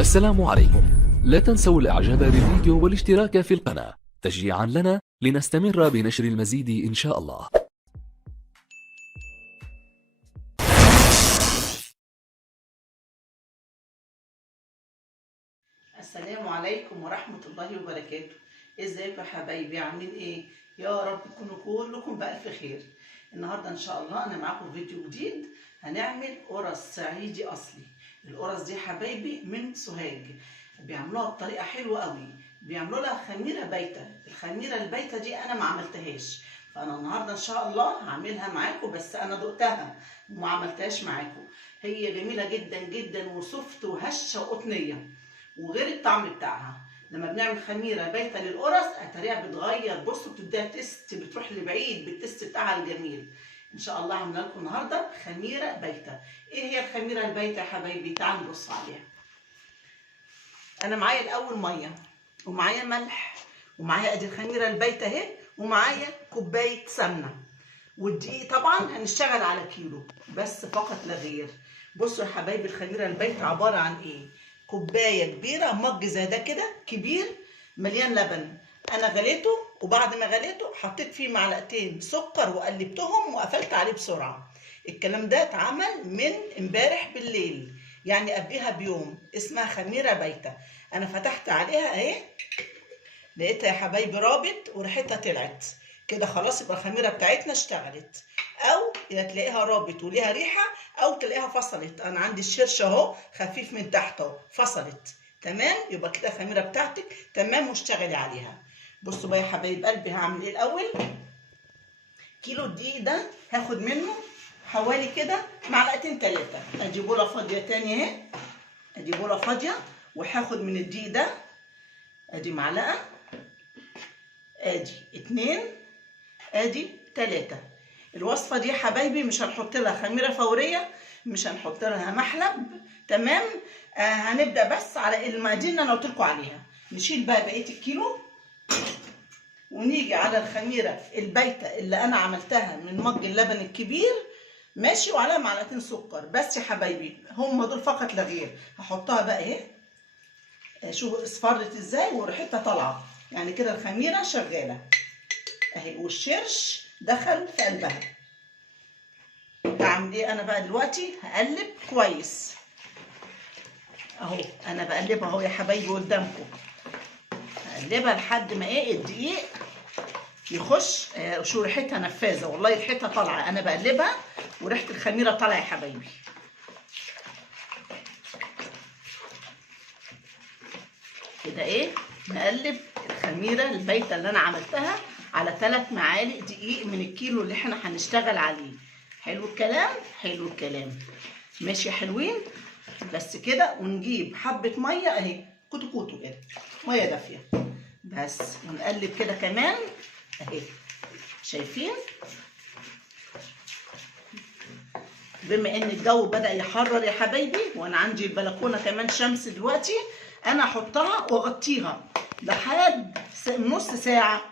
السلام عليكم. لا تنسوا الاعجاب بالفيديو والاشتراك في القناة تشجيعا لنا لنستمر بنشر المزيد ان شاء الله. السلام عليكم ورحمة الله وبركاته. ازيكم يا حبايبي، عاملين ايه؟ يا رب تكونوا كلكم بألف خير. النهاردة ان شاء الله انا معاكم في فيديو جديد. هنعمل قرص صعيدي اصلي. القرص دي حبايبي من سوهاج، بيعملوها بطريقة حلوة قوي، بيعملوا لها خميرة بايتة. الخميرة البايتة دي انا ما عملتهاش، فانا النهارده ان شاء الله هعملها معاكم، بس انا دقتها وما عملتهاش معاكم. هي جميلة جدا جدا وسفت وهشة وقطنية، وغير الطعم بتاعها. لما بنعمل خميره بايته للقرص اتاريها بتغير، بصوا بتديها تيست، بتروح لبعيد بالتيست بتاعها الجميل. ان شاء الله عامله لكم النهارده خميره بايته. ايه هي الخميره البايته يا حبايبي؟ تعالوا نبص عليها. انا معايا الاول ميه، ومعايا ملح، ومعايا ادي الخميره البايته اهي، ومعايا كوبايه سمنه، والدقيق طبعا هنشتغل على كيلو بس فقط لا غير. بصوا يا حبايبي الخميره البايته عباره عن ايه؟ كوبايه كبيره، مج زي ده كده كبير مليان لبن. انا غليته، وبعد ما غليته حطيت فيه معلقتين سكر وقلبتهم وقفلت عليه بسرعه. الكلام ده اتعمل من امبارح بالليل، يعني قبلها بيوم. اسمها خميره بايته. انا فتحت عليها اهي، لقيتها يا حبايبي رابط وريحتها طلعت كده، خلاص يبقى الخميره بتاعتنا اشتغلت. او يا تلاقيها رابط وليها ريحه، او تلاقيها فصلت. انا عندي الشرش اهو خفيف من تحت اهو، فصلت تمام، يبقى كده الخميره بتاعتك تمام واشتغلي عليها. بصوا بقى يا حبايب قلبي، هعمل ايه الاول؟ كيلو الدقيق ده هاخد منه حوالي كده معلقتين 3. ادي بوله فاضيه تاني اهي، ادي بوله فاضيه، وهاخد من الدقيق ده ادي معلقه، ادي 2، ادي 3. الوصفه دي يا حبايبي مش هنحط لها خميره فوريه، مش هنحط لها محلب، تمام. هنبدا بس على المقادير اللي انا قلت لكم عليها. نشيل بقى بقيه الكيلو، ونيجي على الخميره البايته اللي انا عملتها من مج اللبن الكبير، ماشي، وعليها معلقتين سكر بس يا حبايبي، هم دول فقط لا غير. هحطها بقى اهي، شوفوا اصفرت ازاي وريحتها طالعه، يعني كده الخميره شغاله اهي، والشرش دخل في قلبها. هعمل ايه انا بقى دلوقتي؟ هقلب كويس اهو، انا بقلبها اهو يا حبايبي قدامكم، هقلبها لحد ما ايه الدقيق يخش. شو ريحتها نفاذه، والله ريحتها طالعه، انا بقلبها وريحه الخميره طالعه يا حبايبي. كده ايه، نقلب الخميره البايته اللي انا عملتها على 3 معالق دقيق من الكيلو اللي احنا هنشتغل عليه. حلو الكلام، حلو الكلام، ماشي يا حلوين. بس كده، ونجيب حبه ميه اهي، كوتو كوتو كده، ميه دافيه بس، ونقلب كده كمان اهي، شايفين؟ بما ان الجو بدأ يحرر يا حبايبي، وانا عندي البلكونه كمان شمس دلوقتي، انا احطها واغطيها لحد نص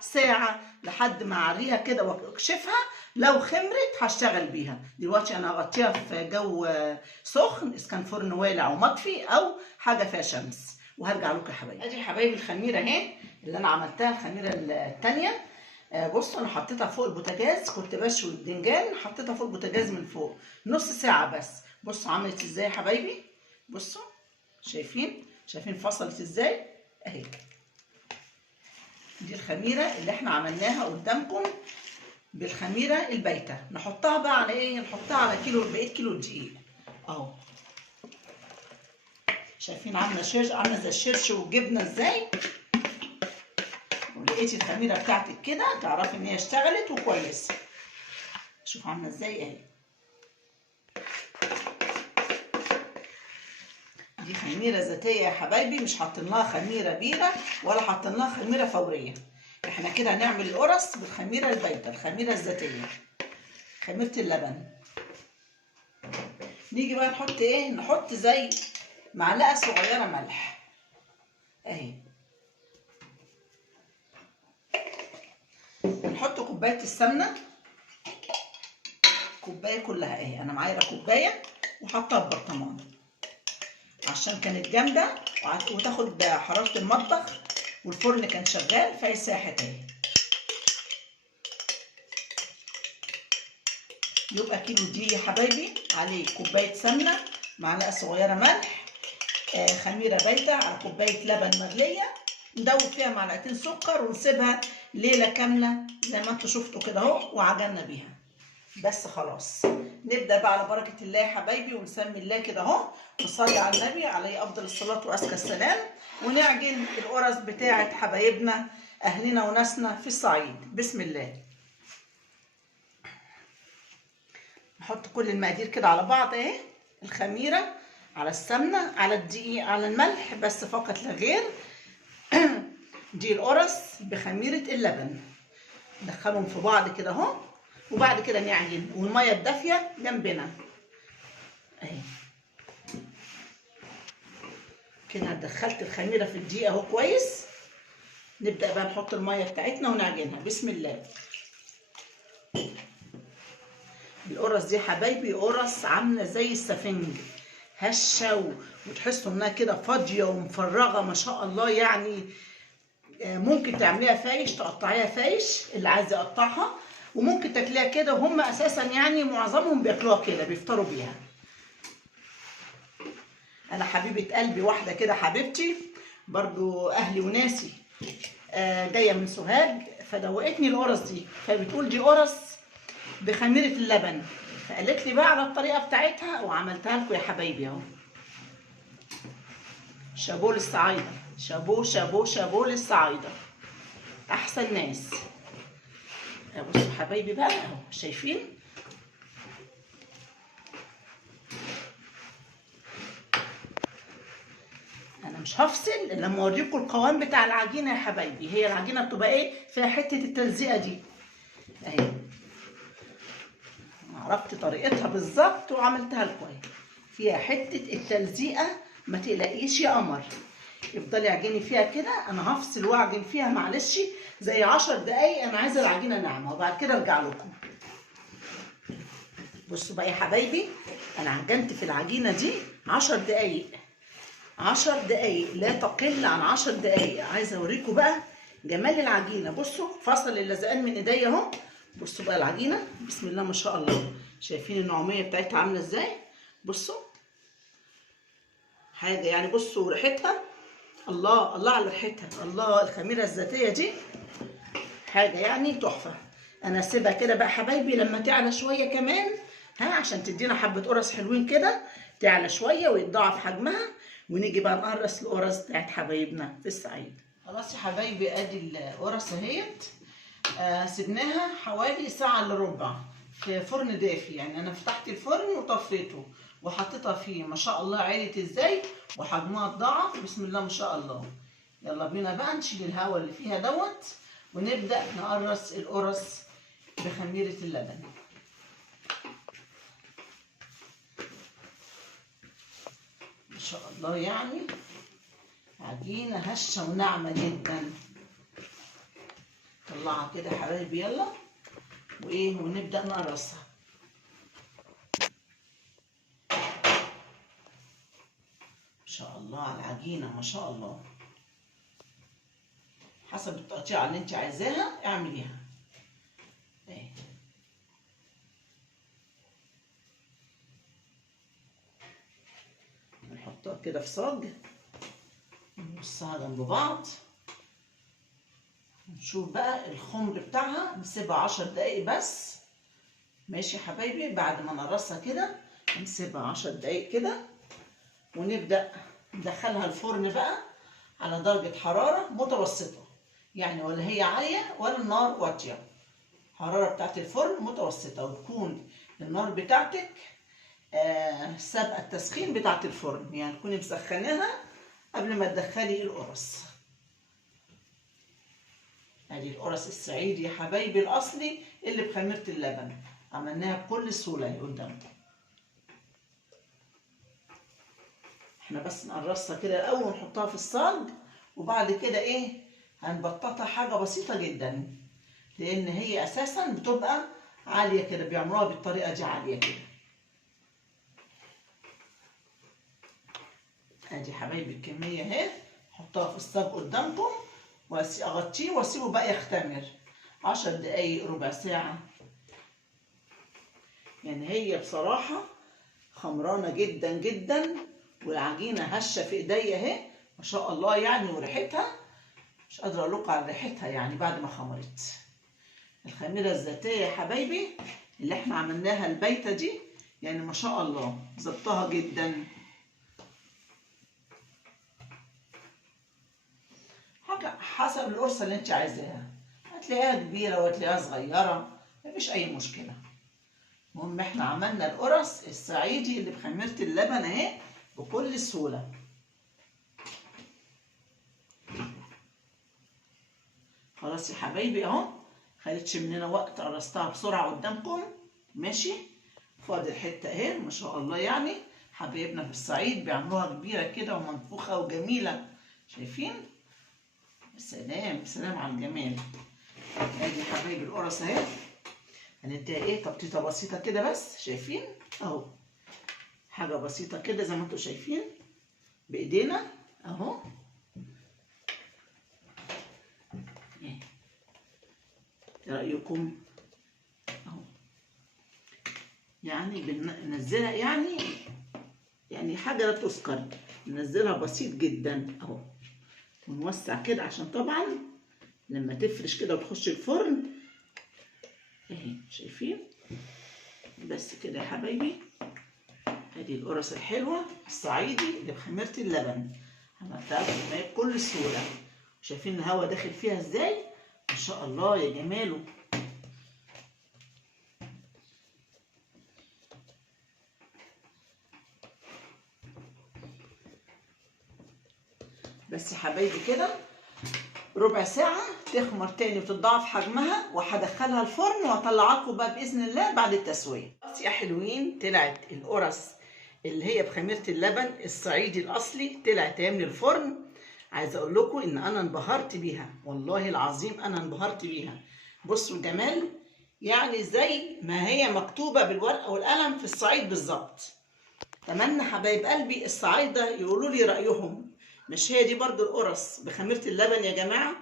ساعه لحد ما اعريها كده واكشفها. لو خمرت هشتغل بيها. دلوقتي انا هغطيها في جو سخن، اذا كان فرن والع ومطفي او حاجه فيها شمس، وهرجع لكم يا حبايبي. ادي يا حبايبي الخميره اهي اللي انا عملتها، الخميره الثانيه. بصوا انا حطيتها فوق البوتاجاز، كنت بشوي البتنجان، حطيتها فوق البوتاجاز من فوق نص ساعه بس. بصوا عملت ازاي يا حبايبي، بصوا، شايفين فصلت ازاي اهي. دي الخميره اللي احنا عملناها قدامكم بالخميره البايته. نحطها بقى على ايه؟ نحطها على كيلو، بقيت كيلو دقيق اهو. شايفين عامله زي الشرش والجبنه ازاي؟ ولقيتي الخميره بتاعتك كده تعرفي ان هي اشتغلت وكويسه. شوف عامله ازاي اهي. دي خميره ذاتيه يا حبايبي، مش حاطين لها خميره بيره ولا حاطين لها خميره فوريه. احنا كده هنعمل القرص بالخميره البايته، الخميره الذاتيه، خميره اللبن. نيجي بقى نحط ايه؟ نحط زي معلقه صغيره ملح اهي، ونحط كوبايه السمنه، كوبايه كلها اهي. انا معايا كوبايه وحطها في برطمان عشان كانت جامده وتاخد حراره المطبخ، والفرن كان شغال فهي ساحت اهي. يبقى كيلو دي يا حبايبي عليه كوبايه سمنه، معلقه صغيره ملح، خميره بايته على كوبايه لبن مغليه، ندوب فيها معلقتين سكر ونسيبها ليله كامله زي ما انتوا شفتوا كده اهو، وعجننا بيها. بس خلاص نبدا بقى على بركه الله يا حبايبي، ونسمي الله كده اهو، ونصلي على النبي عليه افضل الصلاه وازكى السلام، ونعجن القرص بتاعه حبايبنا اهلنا وناسنا في الصعيد. بسم الله. نحط كل المقادير كده على بعض اهي، الخميره على السمنه على الدقيق على الملح بس فقط لا غير. دي القرص بخميره اللبن، ندخلهم في بعض كده اهو، وبعد كده نعجن، والميه الدافيه جنبنا اهي كده. دخلت الخميره في الدقيق اهو كويس. نبدا بقى نحط الميه بتاعتنا ونعجنها. بسم الله. القرص دي حبايبي قرص عامله زي السفنج، هشه وتحسوا انها كده فاضيه ومفرغه ما شاء الله. يعني ممكن تعمليها فايش، تقطعيها فايش اللي عايز يقطعها، وممكن تاكليها كده، وهم اساسا يعني معظمهم بياكلوها كده بيفطروا بيها. انا حبيبه قلبي واحده كده حبيبتي برضو اهلي وناسي جايه من سوهاج، فدوقتني القرص دي، فبتقول دي قرص بخميره اللبن، فقالت لي بقى على الطريقه بتاعتها وعملتها لكم يا حبايبي اهو. شابوه للصعايده، شابوه شابوه شابوه للصعايده، احسن ناس. بصوا حبايبي بقى اهو، شايفين؟ انا مش هفصل الا لما اوريكم القوام بتاع العجينه يا حبايبي. هي العجينه بتبقى ايه؟ فيها حته التلزيقه دي اهي، عرفت طريقتها بالظبط وعملتها لكم اهي، فيها حته التلزيقه، ما تقلقيش يا قمر. افضلي اعجني فيها كده، انا هفصل واعجن فيها معلش زي 10 دقايق، انا عايزه العجينه ناعمه وبعد كده ارجع لكم. بصوا بقى يا حبايبي، انا عجنت في العجينه دي 10 دقايق، 10 دقايق لا تقل عن 10 دقايق. عايزه اوريكم بقى جمال العجينه. بصوا فصل اللزقان من ايديا اهو. بصوا بقى العجينه بسم الله ما شاء الله، شايفين النعوميه بتاعتها عامله ازاي؟ بصوا حاجه يعني، بصوا ريحتها، الله الله على ريحتها، الله الخميره الذاتيه دي حاجه يعني تحفه. انا اسيبها كده بقى حبايبي لما تعلى شويه كمان، عشان تدينا حبه قرص حلوين كده، تعلى شويه ويتضاعف حجمها، ونيجي بقى نقرص القرص بتاعت حبايبنا في الصعيد. خلاص يا حبايبي ادي القرص اهيت. سيبناها حوالي ساعه الا ربع في فرن دافي، يعني انا فتحت الفرن وطفيته وحطيتها فيه، ما شاء الله عالت ازاي وحجمها اتضاعف، بسم الله ما شاء الله. يلا بينا بقى نشيل الهواء اللي فيها دوت، ونبدا نقرص القرص بخميره اللبن. ما شاء الله يعني عجينه هشه وناعمه جدا. طلعها كده يا حبايبي يلا، وايه ونبدا نقرصها. ما شاء الله على العجينه، ما شاء الله، حسب التقطيعه اللي انت عايزاها اعمليها اهي. نحطها كده في صاج، نرصها جنب بعض، نشوف بقى الخمر بتاعها، نسيبها 10 دقايق بس. ماشي يا حبايبي، بعد ما نقرصها كده نسيبها 10 دقايق كده، ونبدأ ندخلها الفرن بقى على درجة حرارة متوسطة، يعني ولا هي عالية ولا النار واطية، الحرارة بتاعت الفرن متوسطة، وتكون النار بتاعتك سابقة التسخين بتاعت الفرن، يعني تكوني مسخناها قبل ما تدخلي القرص. ادي القرص الصعيدي يا حبايبي الاصلي اللي بخميره اللبن، عملناها بكل سهوله اهي قدامكم. احنا بس نقرصها كده الاول ونحطها في الصاج، وبعد كده ايه هنبططها حاجه بسيطه جدا، لان هي اساسا بتبقى عاليه كده، بيعملوها بالطريقه دي عاليه كده. ادي حبايبي الكميه اهي، احطها في الصاج قدامكم واغطيه واسيبه بقى يختمر 10 دقايق ربع ساعه. يعني هي بصراحه خمرانه جدا جدا، والعجينه هشه في ايديا اهي ما شاء الله يعني، وريحتها مش قادره اقول لكم على ريحتها يعني بعد ما خمرت. الخميره الذاتيه يا حبايبي اللي احنا عملناها البايته دي يعني ما شاء الله ظبطها جدا. حاجه حسب القرصه اللي انت عايزاها، هتلاقيها كبيره وهتلاقيها صغيره مفيش اي مشكله. المهم احنا عملنا القرص الصعيدي اللي بخميره اللبن اهي بكل سهوله. خلاص يا حبايبي اهو، خدتش مننا وقت، قرصتها بسرعه قدامكم ماشي. فاضل حته اهي ما شاء الله يعني، حبايبنا في الصعيد بيعملوها كبيره كده ومنفوخه وجميله، شايفين؟ سلام سلام على الجمال. ادي حبايبي القرص اهي، هنديها ايه تبطيطه بسيطه كده بس، شايفين اهو، حاجه بسيطه كده زي ما انتم شايفين بايدينا اهو. ايه رايكم اهو؟ يعني بننزلها يعني حاجه لا تذكر، ننزلها بسيط جدا اهو، ونوسع كده عشان طبعا لما تفرش كده وتخش الفرن اهي، شايفين؟ بس كده يا حبايبي. ادي القرص الحلوه الصعيدي اللي بخميره اللبن، عملتها لكم بكل سهوله. شايفين الهواء داخل فيها ازاي؟ ما شاء الله يا جماله. بس يا حبايبي كده ربع ساعة تخمر تاني وتضاعف حجمها، وهدخلها الفرن وهطلعها لكم بقى بإذن الله بعد التسوية. بس يا حلوين طلعت القرص اللي هي بخميرة اللبن الصعيدي الأصلي، طلعت من الفرن. عايزة أقول لكم إن أنا انبهرت بيها، والله العظيم أنا انبهرت بيها. بصوا الجمال، يعني زي ما هي مكتوبة بالورقة والقلم في الصعيد بالظبط. أتمنى حبايب قلبي الصعايدة يقولوا لي رأيهم، مش هي دي برضو القرص بخميرة اللبن يا جماعة؟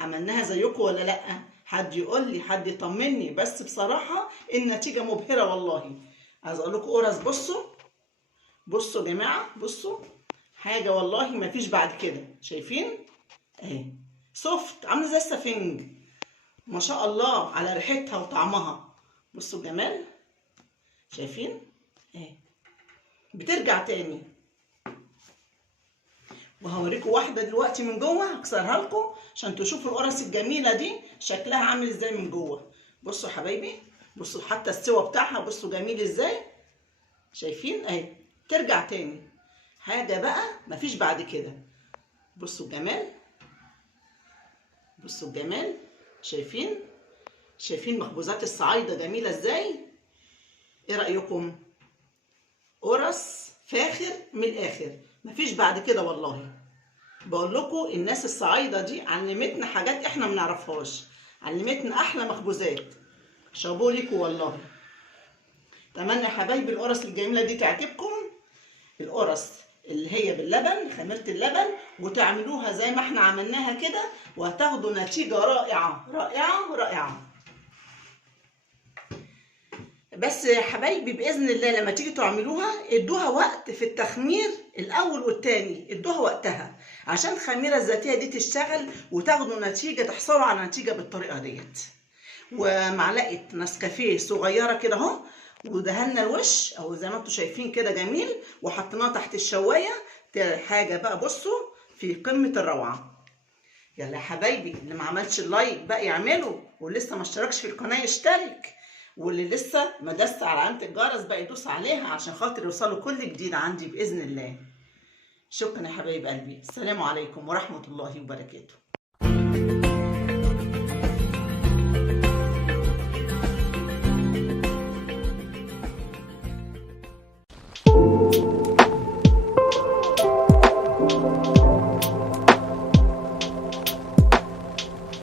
عملناها زيكم ولا لأ؟ حد يقول لي، حد يطمني. بس بصراحة النتيجة مبهرة والله. عايز أقول لكم قرص، بصوا يا جماعة، بصوا حاجة والله ما فيش بعد كده، شايفين؟ أهي سوفت عاملة زي السفنج ما شاء الله على ريحتها وطعمها. بصوا الجمال، شايفين؟ أهي بترجع تاني. وهوريكم واحده دلوقتي من جوه، هكسرها لكم عشان تشوفوا القرص الجميله دي شكلها عامل ازاي من جوه. بصوا يا حبايبي، بصوا حتى السوا بتاعها بصوا جميل ازاي، شايفين؟ اهي ترجع تاني، حاجه بقى مفيش بعد كده. بصوا الجمال، بصوا الجمال، شايفين مخبوزات الصعايده جميله ازاي؟ ايه رايكم؟ قرص فاخر من الاخر، مفيش بعد كده والله. بقول لكم الناس الصعايده دي علمتنا حاجات احنا ما نعرفهاش، علمتنا احلى مخبوزات. شابوه ليكم والله. اتمنى يا حبايبي القرص الجميله دي تعجبكم، القرص اللي هي باللبن خميره اللبن، وتعملوها زي ما احنا عملناها كده وهتاخدوا نتيجه رائعه رائعه رائعه. بس يا حبايبي باذن الله لما تيجي تعملوها ادوها وقت في التخمير الاول والتاني، ادوها وقتها عشان الخميره الذاتيه دي تشتغل وتاخدوا نتيجه، تحصلوا على نتيجه بالطريقه ديت. ومعلقه نسكافيه صغيره كده اهو، ودهنا الوش او زي ما انتم شايفين كده جميل، وحطيناه تحت الشوايه. حاجه بقى بصوا في قمه الروعه. يلا يا حبايبي اللي ما عملش اللايك بقى يعمله، ولسه ما اشتركش في القناه يشترك، واللي لسه ما دس على علامه الجرس بقى يدوس عليها عشان خاطر يوصلوا كل جديد عندي باذن الله. شكرا يا حبايب قلبي، السلام عليكم ورحمه الله وبركاته.